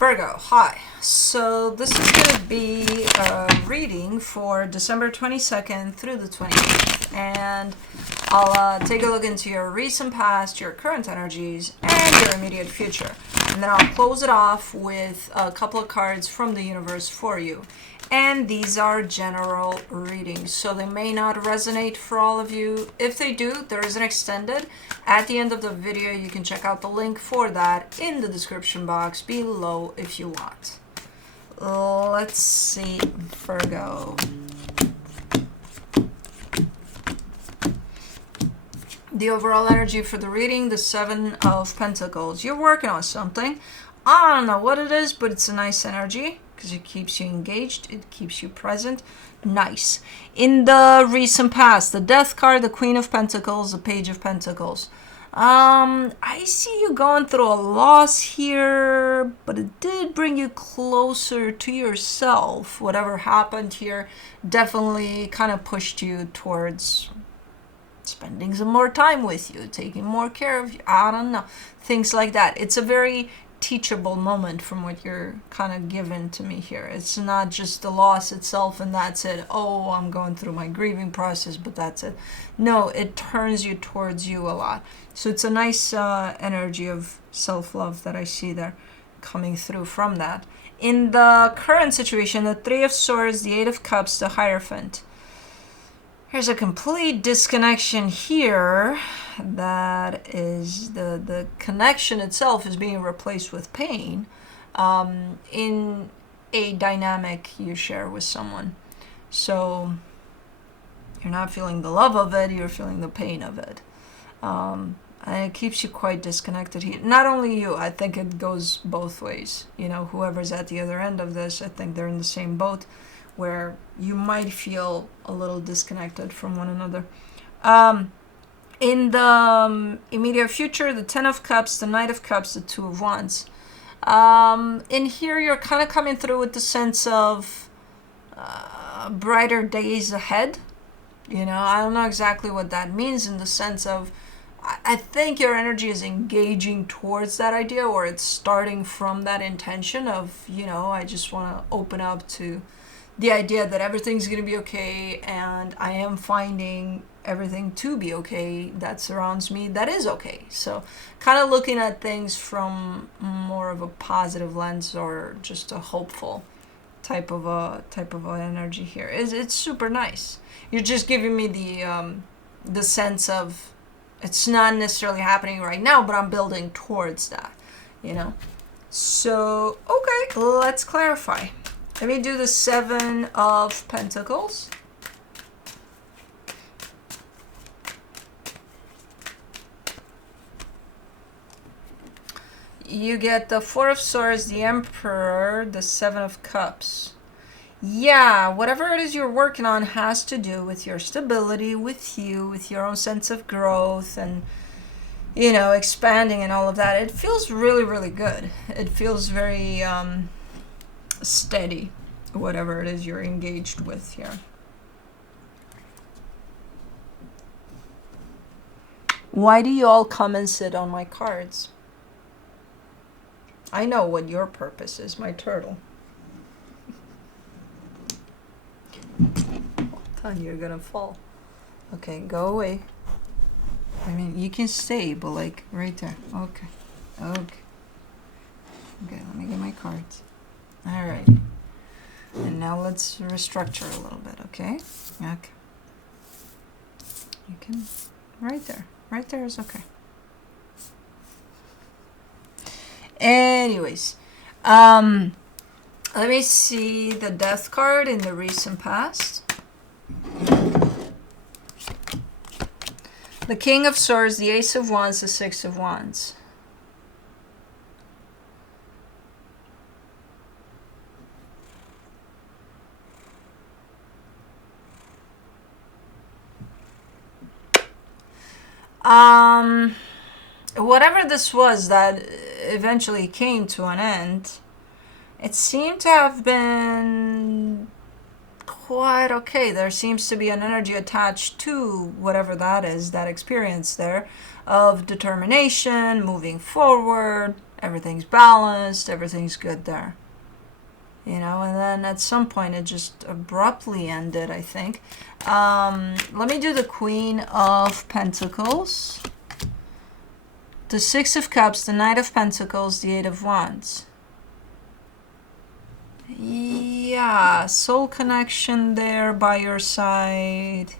Virgo, hi. So this is going to be a reading for December 22nd through the 28th. And I'll take a look into your recent past, your current energies, and your immediate future. And then I'll close it off with a couple of cards from the universe for you. And these are general readings, so they may not resonate for all of you. If they do, there is an extended. At the end of the video, you can check out the link for that in the description box below if you want. Let's see, Virgo. The overall energy for the reading, the Seven of Pentacles. You're working on something. I don't know what it is, but it's a nice energy because it keeps you engaged, it keeps you present. Nice. In the recent past, the Death card, the Queen of Pentacles, the Page of Pentacles. I see you going through a loss here, but it did bring you closer to yourself. Whatever happened here definitely kind of pushed you towards spending some more time with you, taking more care of you. I don't know. Things like that. It's a very teachable moment from what you're kind of given to me here. It's not just the loss itself and that's it. Oh, I'm going through my grieving process, but that's it. No, it turns you towards you a lot. So it's a nice energy of self-love that I see there coming through from that. In the current situation, the Three of Swords, the Eight of Cups, the Hierophant. There's a complete disconnection here. That is the connection itself is being replaced with pain in a dynamic you share with someone. So you're not feeling the love of it, you're feeling the pain of it. And it keeps you quite disconnected here. Not only you, I think it goes both ways. You know, whoever's at the other end of this, I think they're in the same boat, where you might feel a little disconnected from one another. In the immediate future, the Ten of Cups, the Knight of Cups, the Two of Wands. In here, you're kind of coming through with the sense of brighter days ahead. You know, I don't know exactly what that means in the sense of, I think your energy is engaging towards that idea, or it's starting from that intention of, you know, I just want to open up to the idea that everything's going to be okay, and I am finding everything to be okay that surrounds me that is okay. So kind of looking at things from more of a positive lens, or just a hopeful type of energy here. It's super nice. You're just giving me the sense of it's not necessarily happening right now, but I'm building towards that, you know. So okay, let's clarify. Let me do the Seven of Pentacles. You get the Four of Swords, the Emperor, the Seven of Cups. Yeah, whatever it is you're working on has to do with your stability, with you, with your own sense of growth and, you know, expanding and all of that. It feels really, really good. It feels very steady, whatever it is you're engaged with here. Why do you all come and sit on my cards? I know what your purpose is, my turtle. Thought you're gonna fall. Okay, go away. I mean, you can stay, but like right there. Okay. Okay, let me get my cards. All right. And now let's restructure a little bit, okay? Okay. You can, right there. Right there is okay. Anyways, let me see the Death card in the recent past. The King of Swords, the Ace of Wands, the Six of Wands. Whatever this was that eventually came to an end, it seemed to have been quite okay. There seems to be an energy attached to whatever that is, that experience there, of determination, moving forward, Everything's balanced, everything's good there. You know, and then at some point it just abruptly ended, I think. Let me do the Queen of Pentacles, the Six of Cups, the Knight of Pentacles, the Eight of Wands. Yeah, soul connection there by your side.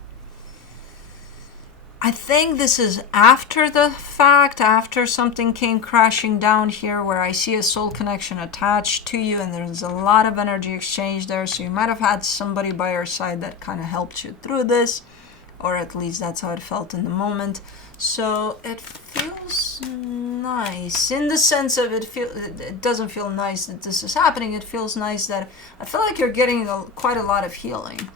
I think this is after the fact, after something came crashing down here, where I see a soul connection attached to you and there's a lot of energy exchange there. So you might have had somebody by your side that kind of helped you through this, or at least that's how it felt in the moment. So it feels nice in the sense of it doesn't feel nice that this is happening. It feels nice that I feel like you're getting quite a lot of healing.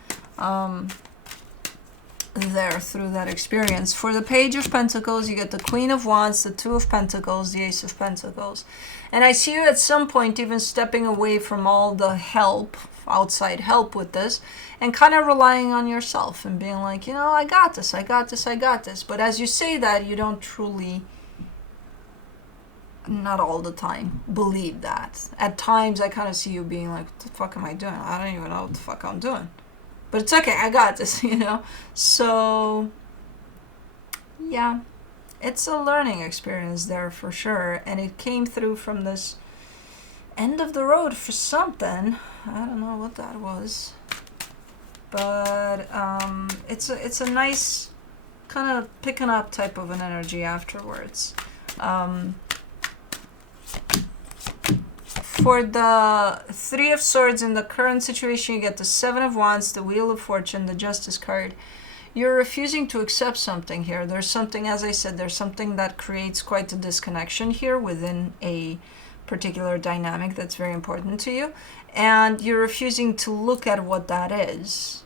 There through that experience. For the Page of Pentacles, you get the Queen of Wands, the Two of Pentacles, the Ace of Pentacles. And I see you at some point even stepping away from all the help, outside help with this, and kind of relying on yourself and being like, you know, I got this, I got this, I got this. But as you say that, you don't truly, not all the time, believe that. At times, I kind of see you being like, what the fuck am I doing? I don't even know what the fuck I'm doing. But it's okay, I got this, you know? So, yeah, it's a learning experience there for sure. And it came through from this end of the road for something. I don't know what that was. But it's a nice kind of picking up type of an energy afterwards. For the Three of Swords in the current situation, you get the Seven of Wands, the Wheel of Fortune, the Justice card. You're refusing to accept something here. There's something, as I said, there's something that creates quite a disconnection here within a particular dynamic that's very important to you. And you're refusing to look at what that is.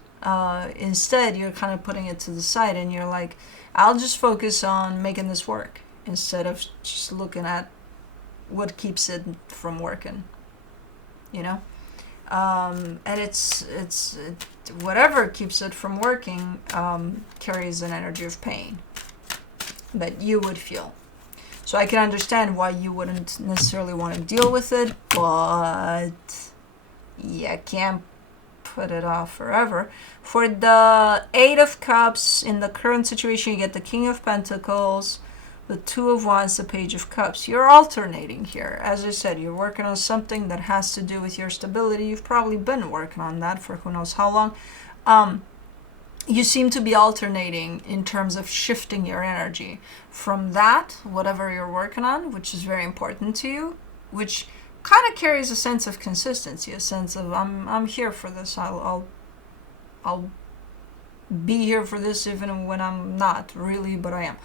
Instead, you're kind of putting it to the side and you're like, I'll just focus on making this work instead of just looking at what keeps it from working, you know? And it's whatever keeps it from working carries an energy of pain that you would feel. So I can understand why you wouldn't necessarily want to deal with it, but you can't put it off forever. For the Eight of Cups, in the current situation, you get the King of Pentacles, the Two of Wands, the Page of Cups. You're alternating here. As I said, you're working on something that has to do with your stability. You've probably been working on that for who knows how long. You seem to be alternating in terms of shifting your energy from that, whatever you're working on, which is very important to you, which kind of carries a sense of consistency, a sense of I'm here for this. I'll be here for this even when I'm not really, but I am.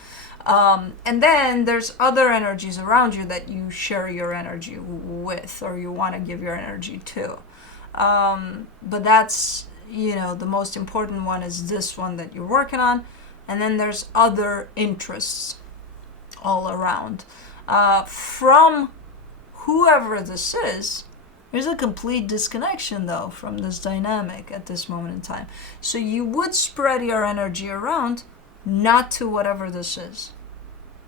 And then there's other energies around you that you share your energy with, or you want to give your energy to. But that's, you know, the most important one is this one that you're working on. And then there's other interests all around. From whoever this is, there's a complete disconnection, though, from this dynamic at this moment in time. So you would spread your energy around, not to whatever this is.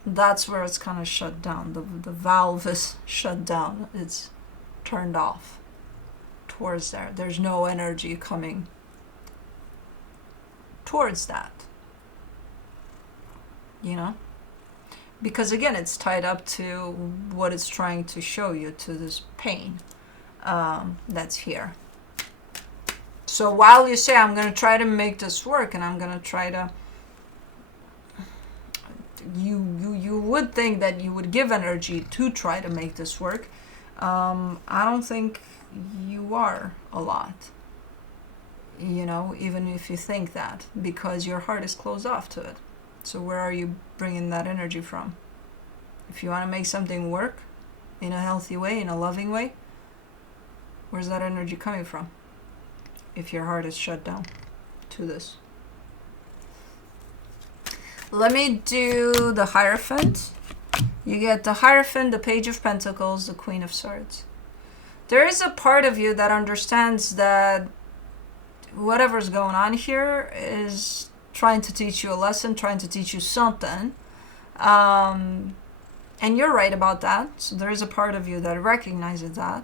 That's where it's kind of shut down. The valve is shut down. It's turned off towards there. There's no energy coming towards that. You know? Because again, it's tied up to what it's trying to show you, to this pain that's here. So while you say, I'm going to try to make this work, and I'm going to try to, you would think that you would give energy to try to make this work. I don't think you are a lot, you know, even if you think that, because your heart is closed off to it. So where are you bringing that energy from? If you want to make something work in a healthy way, in a loving way, where's that energy coming from? If your heart is shut down to this. Let me do the Hierophant. You get the Hierophant, the Page of Pentacles, the Queen of Swords. There is a part of you that understands that whatever's going on here is trying to teach you a lesson, trying to teach you something. And you're right about that. So there is a part of you that recognizes that.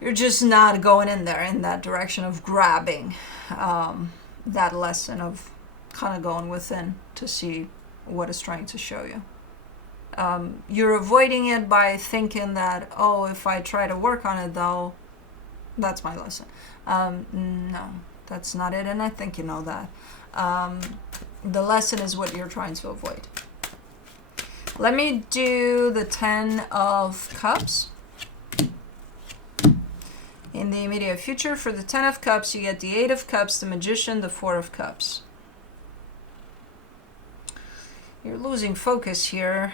You're just not going in there in that direction of grabbing that lesson, of kind of going within to see what it's trying to show you. You're avoiding it by thinking that, oh, if I try to work on it though, that's my lesson. No, that's not it, and I think you know that. The lesson is what you're trying to avoid. Let me do the 10 of Cups. In the immediate future, for the 10 of Cups, you get the 8 of Cups, the Magician, the 4 of Cups. You're losing focus here.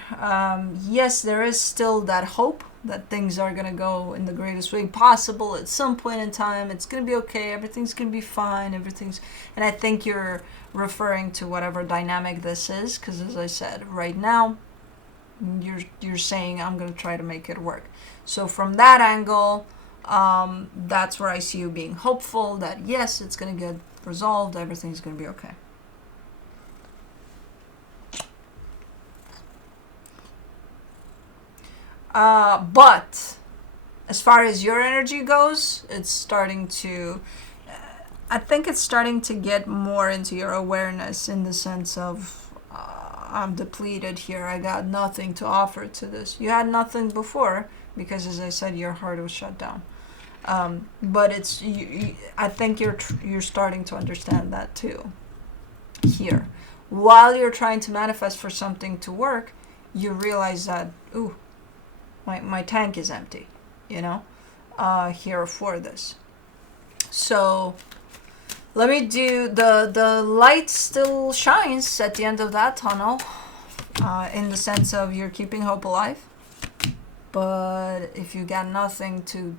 Yes, there is still that hope that things are going to go in the greatest way possible at some point in time. It's going to be okay. Everything's going to be fine. And I think you're referring to whatever dynamic this is, because as I said, right now, you're saying, I'm going to try to make it work. So from that angle, that's where I see you being hopeful that yes, it's going to get resolved, everything's going to be okay. But as far as your energy goes, it's starting to, I think it's starting to get more into your awareness, in the sense of, I'm depleted here. I got nothing to offer to this. You had nothing before because, as I said, your heart was shut down. But it's, I think you're starting to understand that too. Here, while you're trying to manifest for something to work, you realize that, ooh, my tank is empty, here for this. So let me do, the light still shines at the end of that tunnel, in the sense of you're keeping hope alive. But if you got nothing to,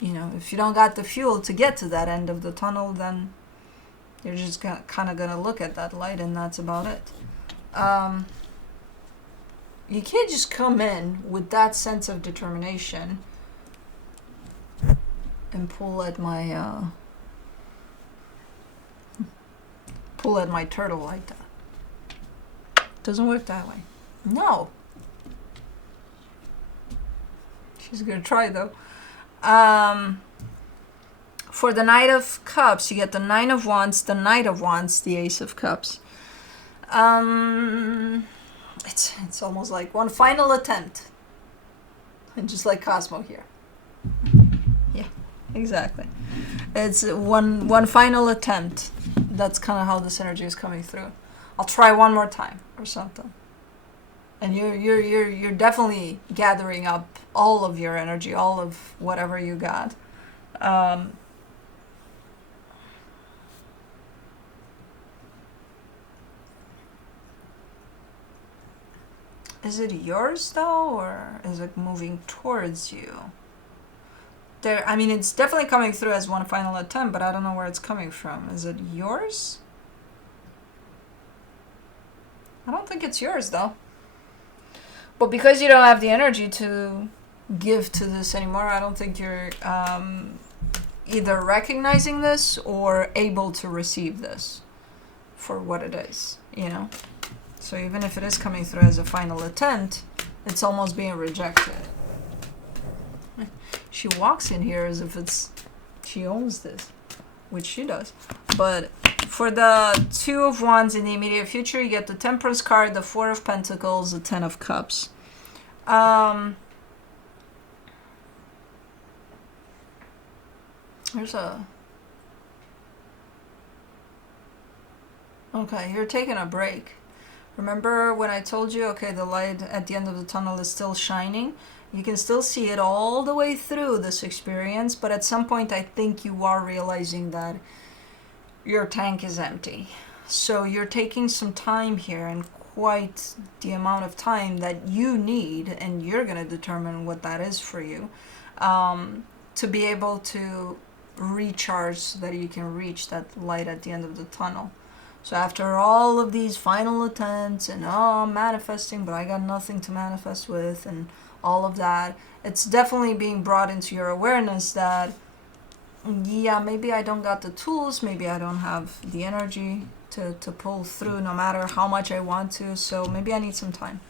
if you don't got the fuel to get to that end of the tunnel, then you're just kind of going to look at that light, and that's about it. You can't just come in with that sense of determination and pull at my turtle like that. Doesn't work that way. No. She's gonna try though. For the Knight of Cups, you get the 9 of Wands, the Knight of Wands, the Ace of Cups. It's almost like one final attempt. And just like Cosmo here. Yeah, exactly. It's one final attempt. That's kind of how this energy is coming through. I'll try one more time or something. And you're definitely gathering up all of your energy, all of whatever you got. Is it yours though, or is it moving towards you? It's definitely coming through as one final attempt, but I don't know where it's coming from. Is it yours? I don't think it's yours though. But because you don't have the energy to give to this anymore, I don't think you're either recognizing this or able to receive this for what it is, So even if it is coming through as a final attempt, it's almost being rejected. She walks in here as if she owns this, which she does. But for the 2 of Wands in the immediate future, you get the Temperance card, the 4 of Pentacles, the 10 of Cups. Okay, you're taking a break. Remember when I told you, okay, the light at the end of the tunnel is still shining? You can still see it all the way through this experience, but at some point I think you are realizing that your tank is empty. So you're taking some time here, and quite the amount of time that you need, and you're going to determine what that is for you, to be able to recharge so that you can reach that light at the end of the tunnel. So after all of these final attempts and I'm manifesting, but I got nothing to manifest with, and all of that, it's definitely being brought into your awareness that, yeah, maybe I don't got the tools, maybe I don't have the energy to pull through no matter how much I want to, so maybe I need some time.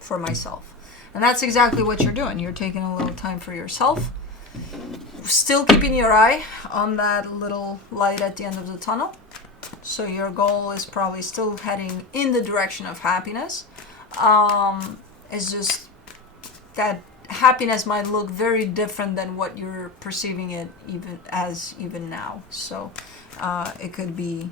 for myself. And that's exactly what you're doing. You're taking a little time for yourself, still keeping your eye on that little light at the end of the tunnel. So your goal is probably still heading in the direction of happiness. It's just that happiness might look very different than what you're perceiving it even now. So it could be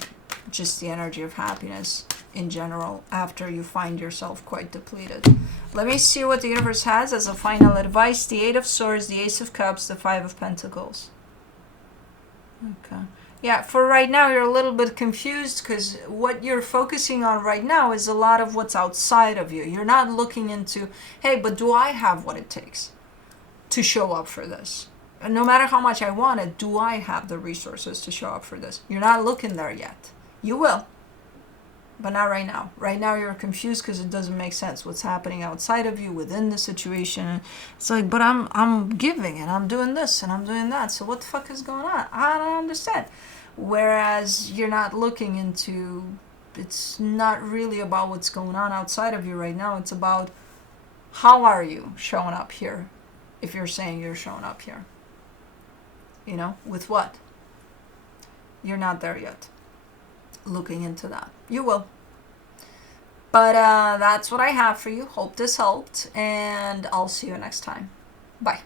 just the energy of happiness in general after you find yourself quite depleted. Let me see what the universe has as a final advice. The Eight of Swords, the Ace of Cups, the Five of Pentacles. Okay. Yeah, for right now you're a little bit confused because what you're focusing on right now is a lot of what's outside of you. You're not looking into, hey, but do I have what it takes to show up for this? And no matter how much I want it, do I have the resources to show up for this? You're not looking there yet. You will, but not right now. Right now you're confused because it doesn't make sense what's happening outside of you within the situation. It's like, but I'm giving and I'm doing this and I'm doing that. So what the fuck is going on? I don't understand. Whereas you're not looking into, it's not really about what's going on outside of you right now. It's about how are you showing up here if you're saying you're showing up here. You know, with what? You're not there yet. Looking into that. You will. But that's what I have for you. Hope this helped, and I'll see you next time. Bye.